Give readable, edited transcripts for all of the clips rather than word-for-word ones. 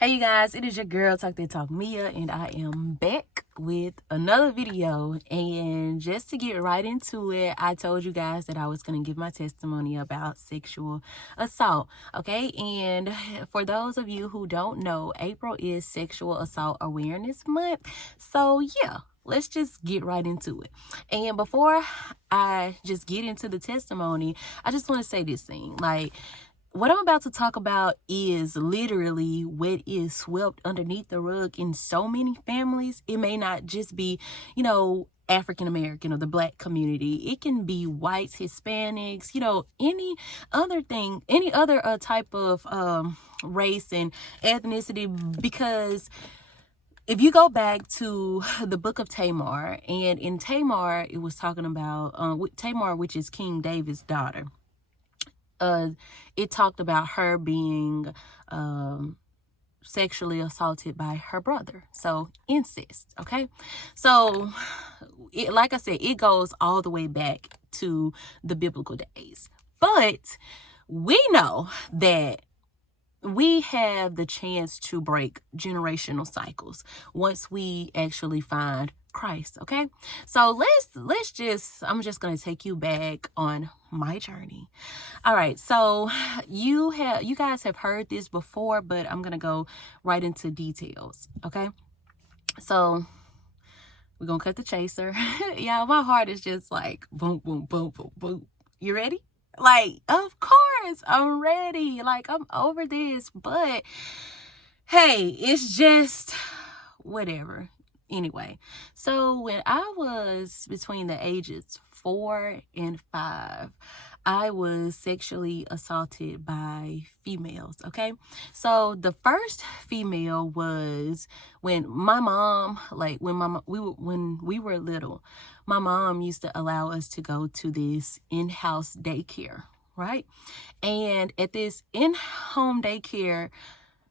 Hey you guys, it is your girl Talk That Talk Mia, and I am back with another video. And just to get right into it, I told you guys that I was going to give my testimony about sexual assault. Okay, and for those of you who don't know, April is Sexual Assault Awareness Month. So yeah, let's just get right into it. And before I just get into the testimony, I just want to say this thing. What I'm about to talk about is literally what is swept underneath the rug in so many families. It may not just be, African American or the Black community. It can be whites, Hispanics, any other thing, any other type of race and ethnicity. Because if you go back to the book of Tamar, and in Tamar, it was talking about Tamar, which is King David's daughter. It talked about her being sexually assaulted by her brother. So incest, okay? So like I said, it goes all the way back to the biblical days. But we know that we have the chance to break generational cycles once we actually find Christ, okay? So I'm just going to take you back on my journey. All right, so you guys have heard this before, but I'm going to go right into details, okay? So we're going to cut the chaser. Yeah, my heart is just like boom, boom, boom, boom, boom. You ready? Of course, I'm ready. I'm over this, but hey, it's just whatever. Anyway, so when I was between the ages 4 and 5, I was sexually assaulted by females, okay? So the first female was when my mom, when we were little, my mom used to allow us to go to this in-house daycare, right? And at this in-home daycare,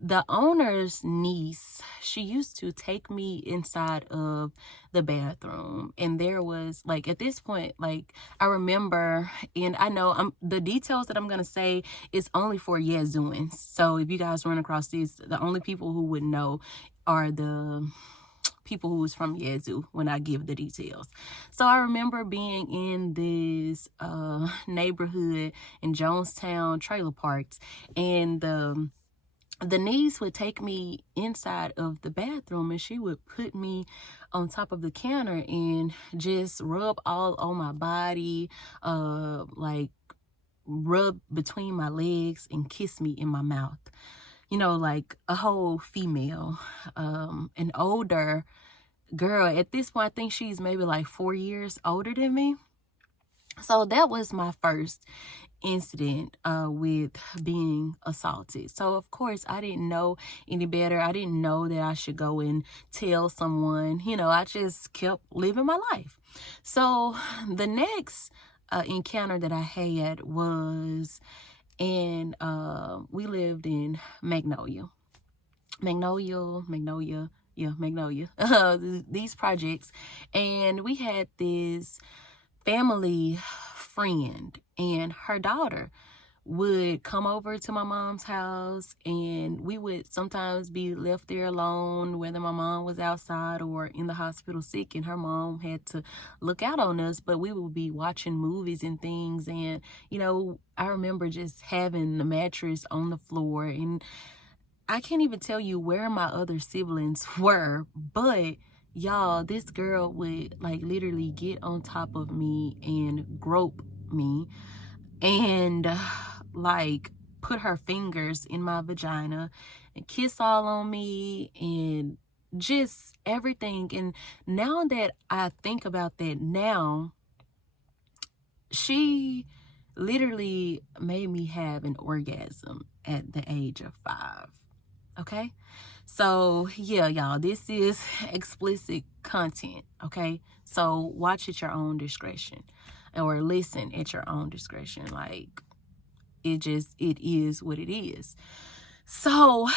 the owner's niece, she used to take me inside of the bathroom, and there was at this point, I remember, and I know the details that I'm gonna say is only for Yazooans. So if you guys run across this, the only people who would know are the people who was from Yazoo when I give the details. So I remember being in this neighborhood in Jonestown trailer parks, and the niece would take me inside of the bathroom, and she would put me on top of the counter and just rub all on my body, rub between my legs and kiss me in my mouth. Like a whole female, an older girl. At this point, I think she's maybe 4 years older than me. So that was my first incident with being assaulted. So of course I didn't know any better. I didn't know that I should go and tell someone. I just kept living my life. So the next encounter that I had was we lived in Magnolia, these projects, and we had this family friend, and her daughter would come over to my mom's house, and we would sometimes be left there alone, whether my mom was outside or in the hospital sick, and her mom had to look out on us. But we would be watching movies and things, and I remember just having the mattress on the floor, and I can't even tell you where my other siblings were, but y'all, this girl would literally get on top of me and grope me, and put her fingers in my vagina and kiss all on me, and just everything. And now that I think about that now, she literally made me have an orgasm at the age of 5. Okay, so yeah, y'all, this is explicit content. Okay, so watch at your own discretion, or listen at your own discretion. It is what it is. So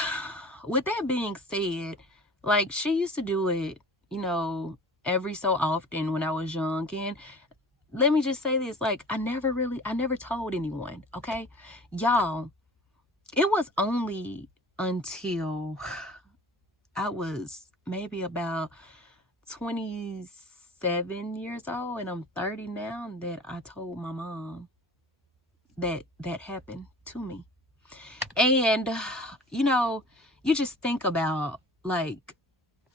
with that being said, she used to do it, every so often when I was young. And let me just say this, I never told anyone. Okay, y'all, it was only until I was maybe about 27 years old, and I'm 30 now, that I told my mom that that happened to me. And, you know, you just think about like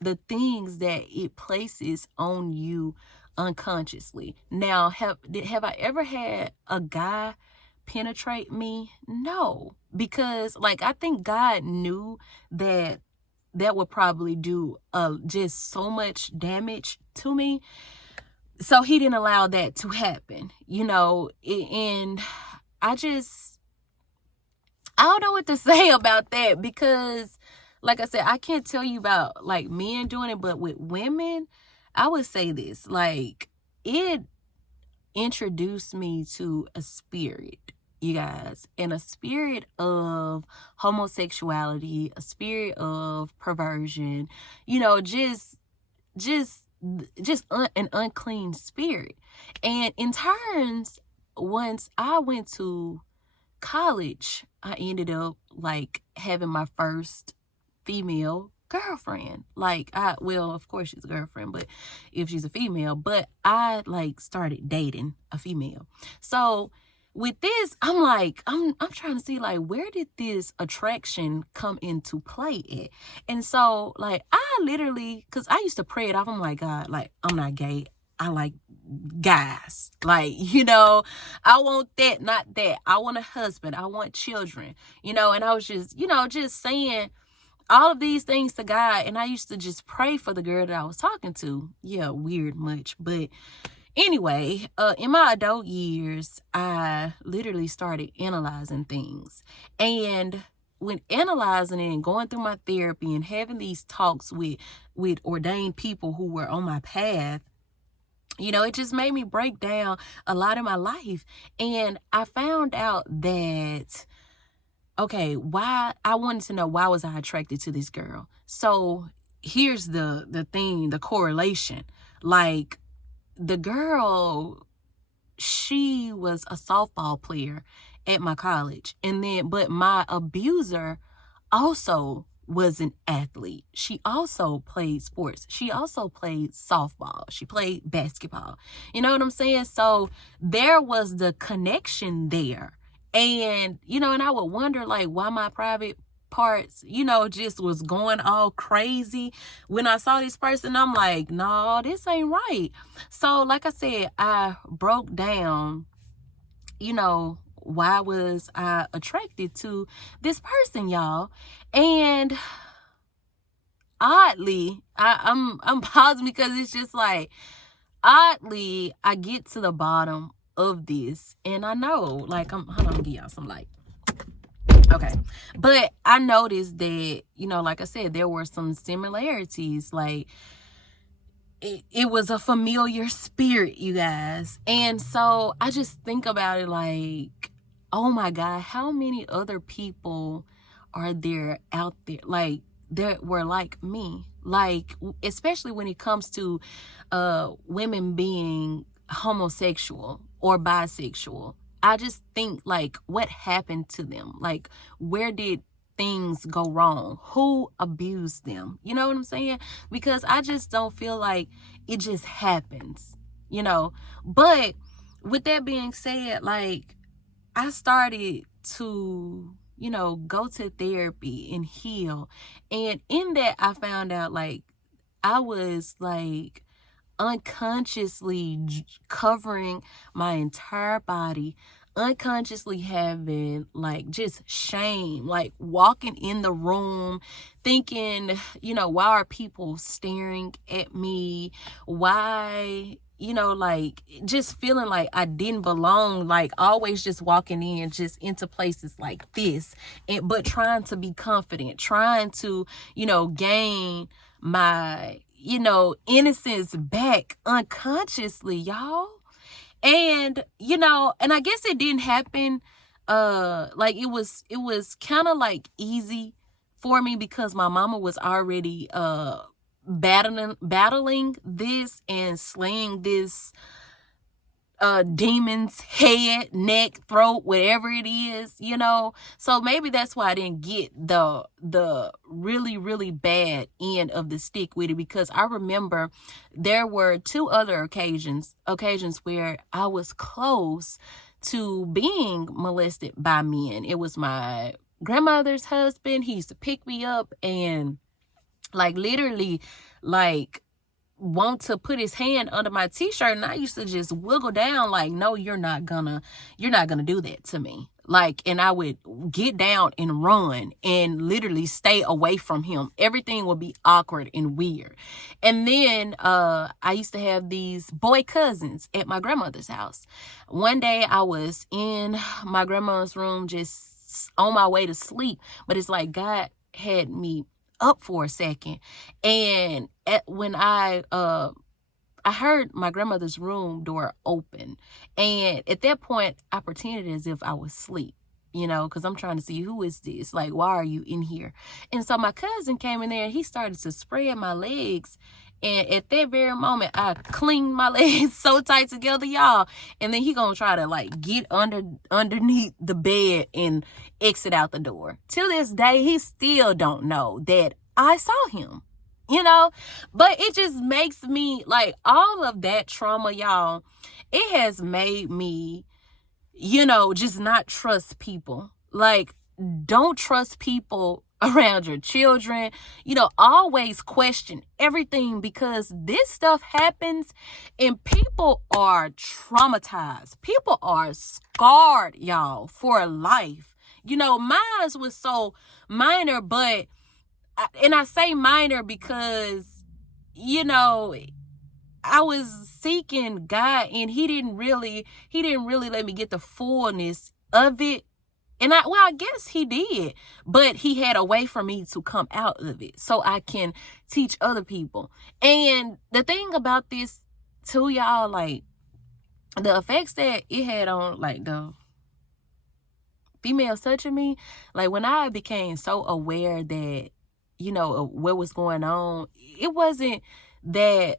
the things that it places on you unconsciously. Now, have I ever had a guy penetrate me? No, because like I think God knew that that would probably do just so much damage to me, so he didn't allow that to happen, you know. And I don't know what to say about that, because like I said, I can't tell you about like men doing it, but with women, I would say this, like, it introduced me to a spirit, you guys, and a spirit of homosexuality, a spirit of perversion, you know, an unclean spirit. And in turns, once I went to college, I ended up like having my first female girlfriend. Like, well, of course she's a girlfriend, but if she's a female, but I like started dating a female. So with this, I'm like, I'm trying to see like, where did this attraction come into play at? And so like, I literally, because I used to pray it off, I'm like, God, like, I'm not gay, I like guys, like, you know, I want that, not that. I want a husband, I want children, you know. And I was just, you know, just saying all of these things to God. And I used to just pray for the girl that I was talking to. Yeah, weird much. But anyway, in my adult years, I literally started analyzing things. And when analyzing it and going through my therapy and having these talks with ordained people who were on my path, you know, it just made me break down a lot of my life. And I found out that, okay, why I wanted to know, why was I attracted to this girl? So here's the thing, the correlation. Like, the girl, she was a softball player at my college. And then, but my abuser also was an athlete. She also played sports. She also played softball. She played basketball. You know what I'm saying? So there was the connection there. And, you know, and I would wonder like why my private parts, you know, just was going all crazy when I saw this person. I'm like, no, this ain't right. So like I said, I broke down, you know, why was I attracted to this person, y'all. And oddly, I'm pausing because it's just like, oddly, I get to the bottom of this, and I know, like, hold on, I'm gonna give y'all some light. Okay, but I noticed that, you know, like I said, there were some similarities. Like, it was a familiar spirit, you guys. And so I just think about it like, oh my God, how many other people are there out there like that were like me? Like, especially when it comes to women being homosexual or bisexual. I just think like, what happened to them? Like, where did things go wrong? Who abused them? You know what I'm saying? Because I just don't feel like it just happens, you know. But with that being said, like, I started to, you know, go to therapy and heal. And in that, I found out like I was like unconsciously covering my entire body, unconsciously having like just shame, like walking in the room thinking, you know, why are people staring at me? Why, you know, like just feeling like I didn't belong, like always just walking in just into places like this, and but trying to be confident, trying to, you know, gain my, you know, innocence back unconsciously, y'all. And, you know, and I guess it didn't happen like it was kind of like easy for me because my mama was already battling this and slaying this demon's head, neck, throat, whatever it is, you know. So maybe that's why I didn't get the really, really bad end of the stick with it, because I remember there were 2 other occasions where I was close to being molested by men. It was my grandmother's husband. He used to pick me up and like literally like want to put his hand under my t-shirt, and I used to just wiggle down like, no, you're not gonna do that to me. Like, and I would get down and run and literally stay away from him. Everything would be awkward and weird. And then I used to have these boy cousins at my grandmother's house. One day I was in my grandmother's room just on my way to sleep, but it's like God had me up for a second, and when I heard my grandmother's room door open, and at that point I pretended as if I was asleep, you know, because I'm trying to see, who is this, like, why are you in here? And so my cousin came in there and he started to spread my legs, and at that very moment I clinged my legs so tight together, y'all, and then he gonna try to like get underneath the bed and exit out the door. Till this day he still don't know that I saw him, you know. But it just makes me like, all of that trauma, y'all, it has made me, you know, just not trust people. Like, don't trust people around your children. You know, always question everything, because this stuff happens and people are traumatized. People are scarred, y'all, for life. You know, mine was so minor, but and I say minor because, you know, I was seeking God, and he didn't really let me get the fullness of it. And I guess he did, but he had a way for me to come out of it so I can teach other people. And the thing about this too, y'all, like the effects that it had on like the females touching me, like when I became so aware that, you know, what was going on, it wasn't that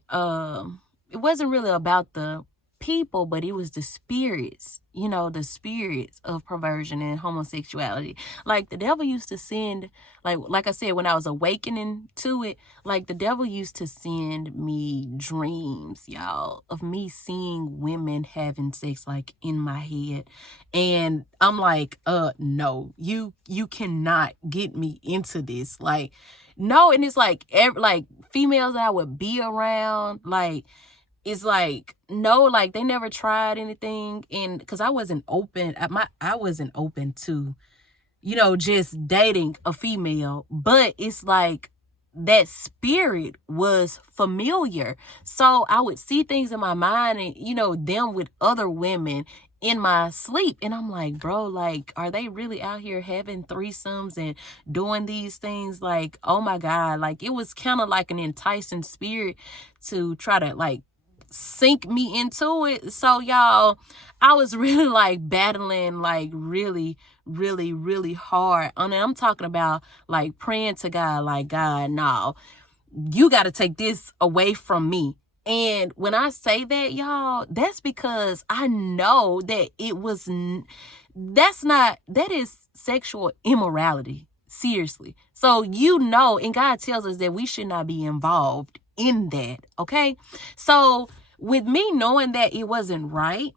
it wasn't really about the people, but it was the spirits, you know, the spirits of perversion and homosexuality. Like the devil used to send, like I said, when I was awakening to it, like the devil used to send me dreams, y'all, of me seeing women having sex like in my head. And I'm like, no, you cannot get me into this. Like, no. And it's like like females that I would be around, like, it's like, no, like they never tried anything. And because I wasn't open, I wasn't open to, you know, just dating a female, but it's like that spirit was familiar. So I would see things in my mind and, you know, them with other women in my sleep. And I'm like, bro, like, are they really out here having threesomes and doing these things? Like, oh my God, like it was kind of like an enticing spirit to try to like sink me into it. So y'all, I was really like battling like really hard. And I'm talking about like praying to God, like, God, no, you got to take this away from me. And when I say that, y'all, that's because I know that that is sexual immorality. Seriously. So, you know, and God tells us that we should not be involved in that. Okay. So with me knowing that it wasn't right,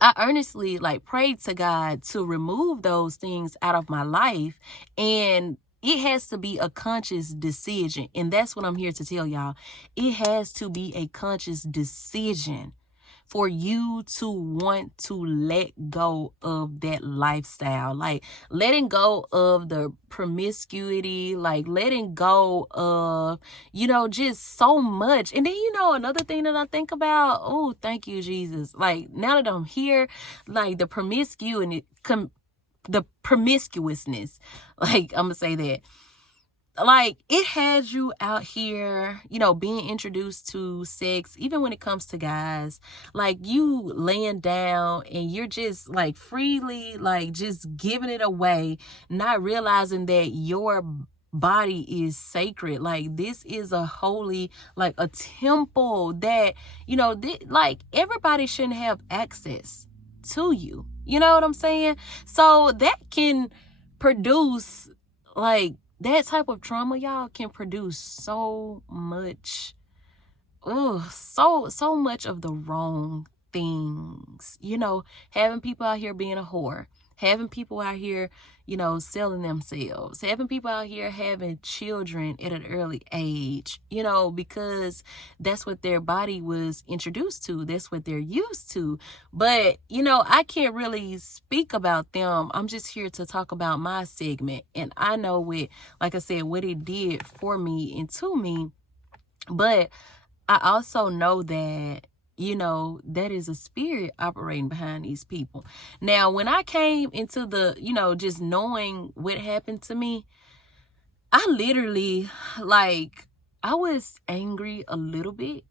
I earnestly like prayed to God to remove those things out of my life. And it has to be a conscious decision. And that's what I'm here to tell y'all. It has to be a conscious decision for you to want to let go of that lifestyle. Like letting go of the promiscuity, like letting go of, you know, just so much. And then, you know, another thing that I think about, oh, thank you, Jesus. Like now that I'm here, like the promiscuity, the promiscuousness, like I'm gonna say that, like it has you out here, you know, being introduced to sex, even when it comes to guys, like you laying down and you're just like freely, like just giving it away, not realizing that your body is sacred. Like, this is a holy, like a temple that, you know, like everybody shouldn't have access to you. You know what I'm saying? So that can produce, like, that type of trauma, y'all, can produce so much, so much of the wrong things. You know, having people out here being a whore, having people out here, you know, selling themselves, having people out here having children at an early age, you know, because that's what their body was introduced to. That's what they're used to. But, you know, I can't really speak about them. I'm just here to talk about my segment. And I know what, like I said, what it did for me and to me. But I also know that, you know, that is a spirit operating behind these people. Now, when I came into the, you know, just knowing what happened to me, I literally, like, I was angry a little bit,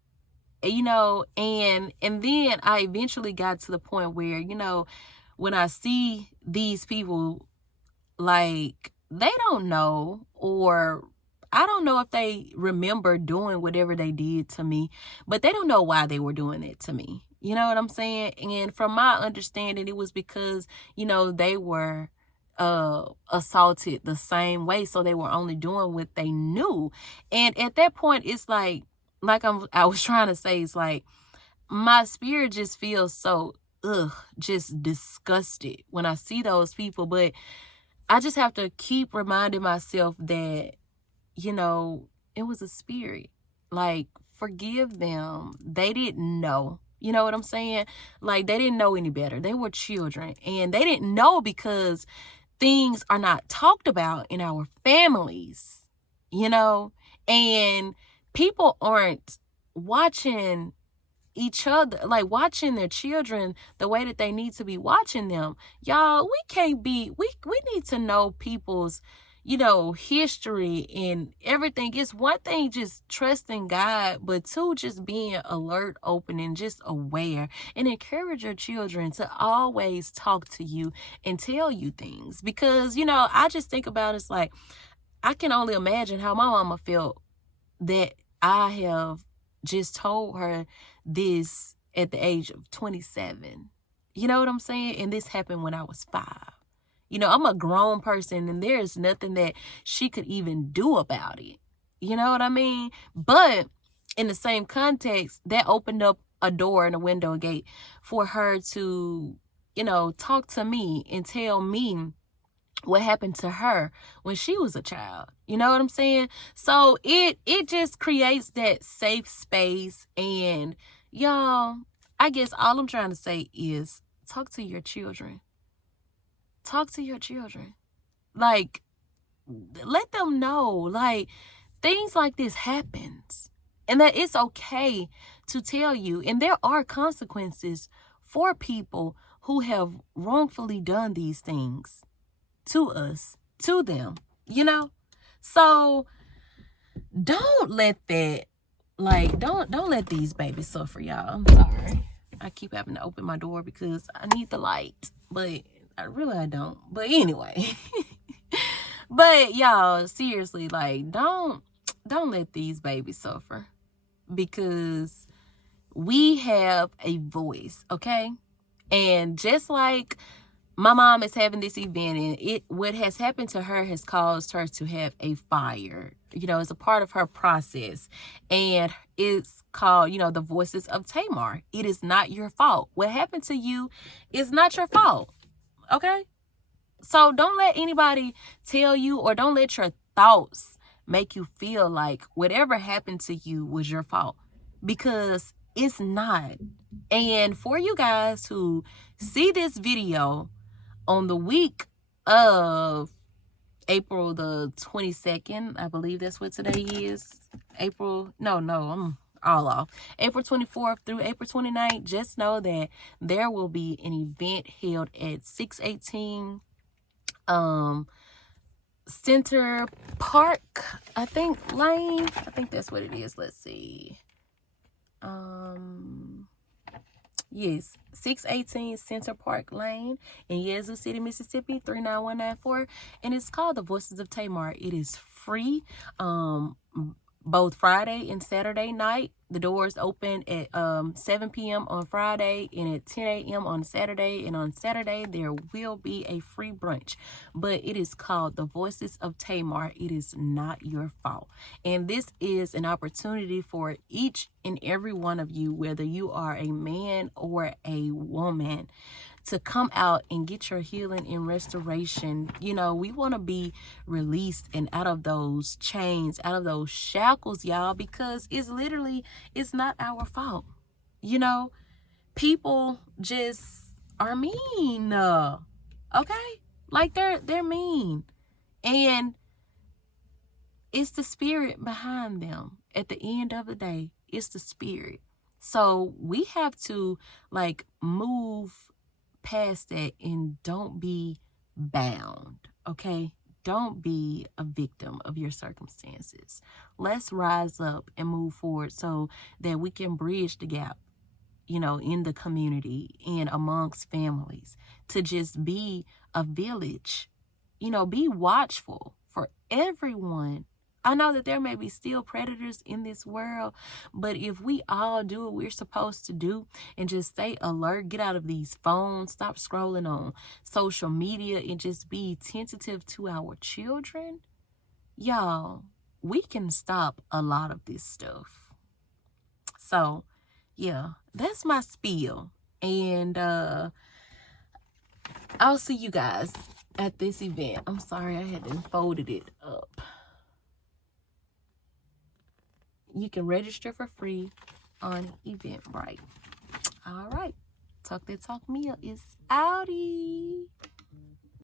you know, and then I eventually got to the point where, you know, when I see these people, like, they don't know, or I don't know if they remember doing whatever they did to me, but they don't know why they were doing it to me. You know what I'm saying? And from my understanding, it was because, you know, they were assaulted the same way, so they were only doing what they knew. And at that point, it's like I was trying to say, it's like my spirit just feels so just disgusted when I see those people. But I just have to keep reminding myself that, you know, it was a spirit. Like, forgive them. They didn't know. You know what I'm saying? Like, they didn't know any better. They were children. And they didn't know because things are not talked about in our families, you know? And people aren't watching each other, like watching their children the way that they need to be watching them. Y'all, we can't be, we need to know people's, you know, history and everything. It's one thing just trusting God, but two, just being alert, open, and just aware, and encourage your children to always talk to you and tell you things. Because, you know, I just think about it's like, I can only imagine how my mama felt that I have just told her this at the age of 27. You know what I'm saying? And this happened when I was 5. You know, I'm a grown person, and there's nothing that she could even do about it. You know what I mean? But in the same context, that opened up a door and a window, a gate for her to, you know, talk to me and tell me what happened to her when she was a child. You know what I'm saying? So it just creates that safe space. And y'all, I guess all I'm trying to say is talk to your children. Talk to your children. Like, let them know, like, things like this happens and that it's okay to tell you. And there are consequences for people who have wrongfully done these things to us, to them, you know? So don't let that, like, don't let these babies suffer, y'all. I'm sorry. I keep having to open my door because I need the light, but I don't. But anyway, but y'all, seriously, like, don't let these babies suffer, because we have a voice, okay? And just like my mom is having this event, and what has happened to her has caused her to have a fire. You know, it's a part of her process. And it's called, you know, the Voices of Tamar. It is not your fault. What happened to you is not your fault. Okay? So don't let anybody tell you, or don't let your thoughts make you feel like whatever happened to you was your fault, because it's not. And for you guys who see this video on the week of April the 22nd, I believe that's what today is. I'm all off. April 24th through April 29th, just know that there will be an event held at 618 Center Park, I think, Lane. I think that's what it is. Let's see. Yes, 618 Center Park Lane in Yazoo City, Mississippi, 39194. And it's called the Voices of Tamar. It is free. Both Friday and Saturday night. The doors open at 7 p.m. on Friday and at 10 a.m. on Saturday. And on Saturday, there will be a free brunch. But it is called the Voices of Tamar. It is not your fault. And this is an opportunity for each and every one of you, whether you are a man or a woman, to come out and get your healing and restoration. You know, we want to be released and out of those chains, out of those shackles, y'all, because it's not our fault. You know, people just are mean. Okay? Like they're mean. And it's the spirit behind them. At the end of the day, it's the spirit. So we have to like move past that and don't be bound, okay? Don't be a victim of your circumstances. Let's rise up and move forward so that we can bridge the gap, you know, in the community and amongst families, to just be a village. You know, be watchful for everyone. I know that there may be still predators in this world, but if we all do what we're supposed to do and just stay alert, get out of these phones, stop scrolling on social media, and just be tentative to our children, y'all, we can stop a lot of this stuff. So, yeah, that's my spiel. And I'll see you guys at this event. I'm sorry I hadn't folded it up. You can register for free on Eventbrite. All right. Talk That Talk Mia is outie.